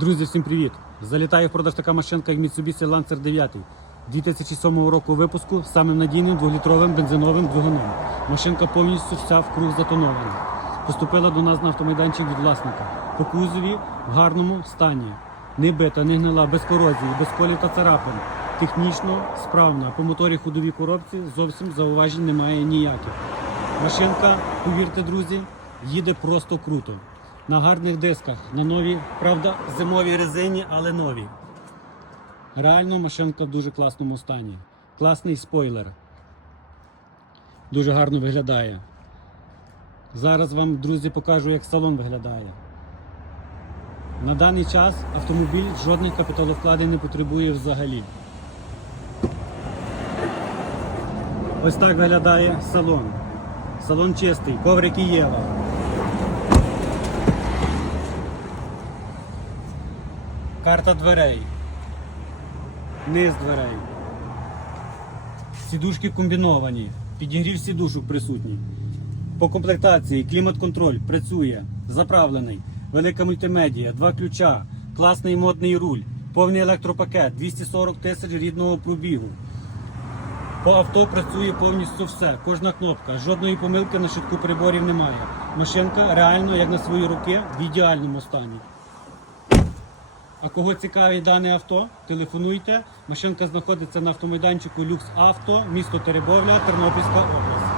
Друзі, всім привіт! Залітає в продаж така машинка, як Mitsubishi Lancer 9 2007 року випуску з самим надійним двохлітровим бензиновим двигуном. Машинка повністю вся в круг затонована. Поступила до нас на автомайданчик від власника. По кузові в гарному стані. Не бита, не гнила, без корозії, без колі та царапин. Технічно справна. По моторі ходовій коробці зовсім зауважень немає ніяких. Машинка, повірте, друзі, їде просто круто. На гарних дисках, на новій, правда, зимовій резині, але нові. Реально машинка в дуже класному стані. Класний спойлер. Дуже гарно виглядає. Зараз вам, друзі, покажу, як салон виглядає. На даний час автомобіль жодних капіталовкладень не потребує взагалі. Ось так виглядає салон. Салон чистий, коврики Єва. Карта дверей. Низ дверей. Сідушки комбіновані. Підігрів сідушок присутній. По комплектації клімат-контроль працює, заправлений, велика мультимедія, два ключа, класний модний руль, повний електропакет, 240 тисяч рідного пробігу. По авто працює повністю все, кожна кнопка, жодної помилки на щитку приборів немає. Машинка реально, як на свої роки, в ідеальному стані. А кого цікавить дане авто, телефонуйте. Машинка знаходиться на автомайданчику Люкс Авто, місто Теребовля, Тернопільська область.